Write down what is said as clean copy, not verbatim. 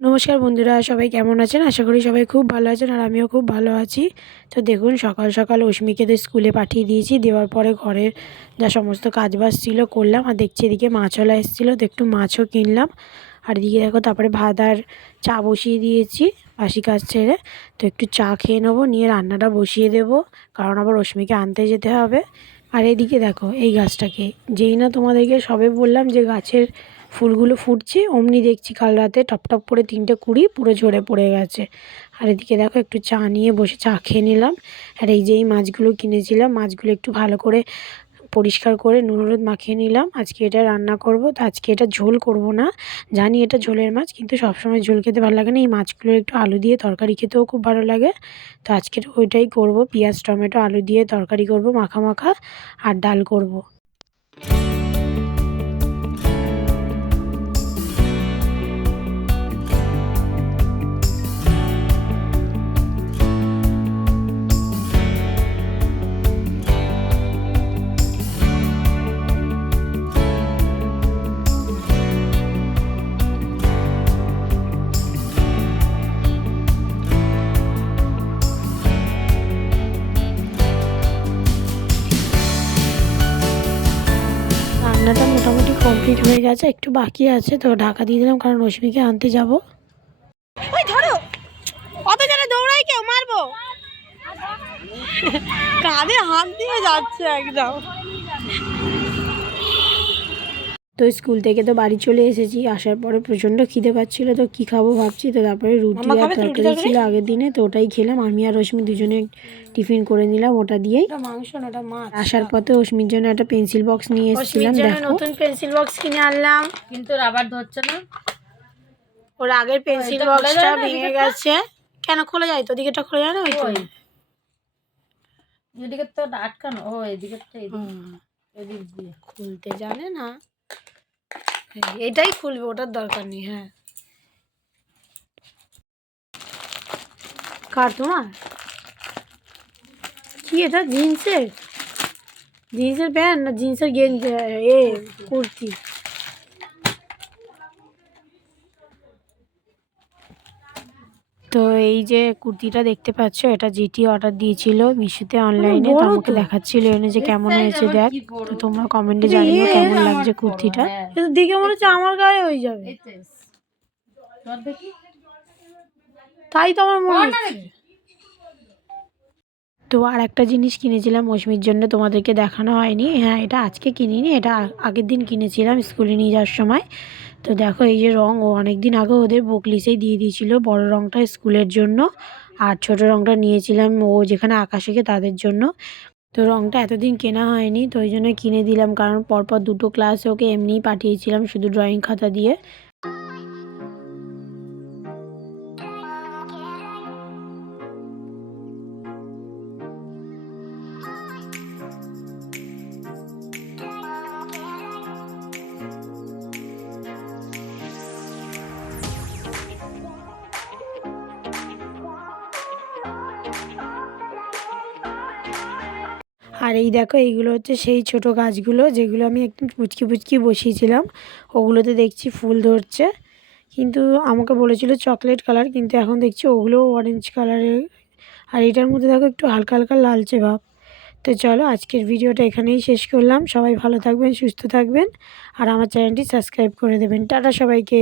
নমস্কার বন্ধুরা, সবাই কেমন আছেন? আশা করি সবাই খুব ভালো আছেন আর আমিও খুব ভালো আছি। তো দেখুন, সকাল সকাল অস্মিকে তো স্কুলে পাঠিয়ে দিয়েছি। দেওয়ার পরে ঘরের যা সমস্ত কাজবাজ ছিল করলাম। আর দেখছি এদিকে মাছওয়ালা এসেছিলো, তো একটু মাছও কিনলাম। আর এদিকে দেখো, তারপরে ভাত আর চা বসিয়ে দিয়েছি বাসি কাজ ছেড়ে। তো একটু চা খেয়ে নেবো, নিয়ে রান্নাটা বসিয়ে দেবো, কারণ আবার অস্মিকে আনতে যেতে হবে। আর এদিকে দেখো এই গাছটাকে, যেই না তোমাদেরকে সবে বললাম যে গাছের ফুলগুলো ফুটছে, অমনি দেখছি কাল রাতে টপ টপ করে 3টে কুঁড়ি পুরো ঝরে পড়ে গেছে। আর এদিকে দেখো, একটু চা নিয়ে বসে চা খেয়ে নিলাম। আর এই যে এই মাছগুলো কিনেছিলাম, মাছগুলো একটু ভালো করে পরিষ্কার করে নুন হলুদ মাখিয়ে নিলাম। আজকে এটা রান্না করব। তো আজকে এটা ঝোল করব না, জানি এটা ঝোলের মাছ, কিন্তু সবসময় ঝোল খেতে ভালো লাগে না। এই মাছগুলো একটু আলু দিয়ে তরকারি খেতেও খুব ভালো লাগে। তো আজকে ওইটাই করব, পেঁয়াজ টমেটো আলু দিয়ে তরকারি করব, মাখা মাখা, আর ডাল করব। রান্নাটা মোটামুটি কমপ্লিট হয়ে গেছে, একটু বাকি আছে। তো ঢাকা দিয়ে দিলাম, কারণ রশ্মিকে আনতে যাব। ওই ধরো, অত জনে দৌড়াই কেউ মারবো। কাঁধে হাত দিয়ে যাচ্ছে একদম। তো স্কুল থেকে তো বাড়ি চলে এসেছি। আসার পরে প্রচণ্ড খিদে পাচ্ছিলো, তো কী খাবো ভাবছি। তো তারপরে রুটি আর তরকারি ছিল আগের দিনে, তো ওটাই খেলাম। আমি আর রশ্মি দুজনে টিফিন করে নিলাম ওটা দিয়েই। মাংস না, ওটা মাছ। আসার পথে অস্মির জন্য একটা পেন্সিল বক্স নিয়ে এসেছিলাম। দেখো, নতুন পেন্সিল বক্স কিনে আনলাম, কিন্তু রাবার ধরছে না। ওর আগের পেন্সিল বক্সটা ভেঙে গেছে। কেন খোলা যায়? তো দিকেটা খোলা যায় না? ওই তো এদিকে তো আটকানো। ও এদিকে এদিক দিয়ে খুলতে জানে না, এটাই খুলবে, ওটার দরকার নেই। হ্যাঁ, কার? তোমার কি এটা? জিন্সের প্যান্ট না জিন্সের গেঞ্জি? কুর্তি। তো এই যে কুর্তিটা দেখতে পাচ্ছ, এটা জিটি অর্ডার দিয়েছিল মিশোতে অনলাইনে। তো আমাকে দেখাচ্ছিল এনে যে কেমন হয়েছে দেখ। তো তোমরা কমেন্টে জানিও কেমন লাগছে কুর্তিটা। দেখে মনে হচ্ছে আমার গায়ে হয়ে যাবে, তাই তো আমার মনে হচ্ছে। তো আর একটা জিনিস কিনেছিলাম অস্মির জন্য, তোমাদেরকে দেখানো হয়নি। হ্যাঁ, এটা আজকে কিনিনি, এটা আগের দিন কিনেছিলাম স্কুলে নিয়ে যাওয়ার সময়। তো দেখো এই যে রং, ও অনেক দিন আগে ওদের বুকলিসেই দিয়ে দিয়েছিল বড় রংটা স্কুলের জন্য, আর ছোট রংটা নিয়েছিলাম ও যেখানে আঁকা শেখে তাদের জন্য। তো রংটা এতদিন কেনা হয়নি, তো ওই জন্য কিনে দিলাম, কারণ পরপর 2টো ক্লাস ওকে এমনিই পাঠিয়েছিলাম শুধু ড্রয়িং খাতা দিয়ে। আর এই দেখো, এইগুলো হচ্ছে সেই ছোট গাছগুলো যেগুলো আমি একদম পুচকি পুচকি বসিয়েছিলাম। ওগুলোতে দেখছি ফুল ধরছে, কিন্তু আমাকে বলেছিল চকলেট কালার, কিন্তু এখন দেখছি ওগুলো অরেঞ্জ কালারের। আর এটার মধ্যে দেখো একটু হালকা হালকা লালচে ভাব। তো চলো, আজকের ভিডিওটা এখানেই শেষ করলাম। সবাই ভালো থাকবেন, সুস্থ থাকবেন, আর আমার চ্যানেলটি সাবস্ক্রাইব করে দেবেন। টাটা সবাইকে।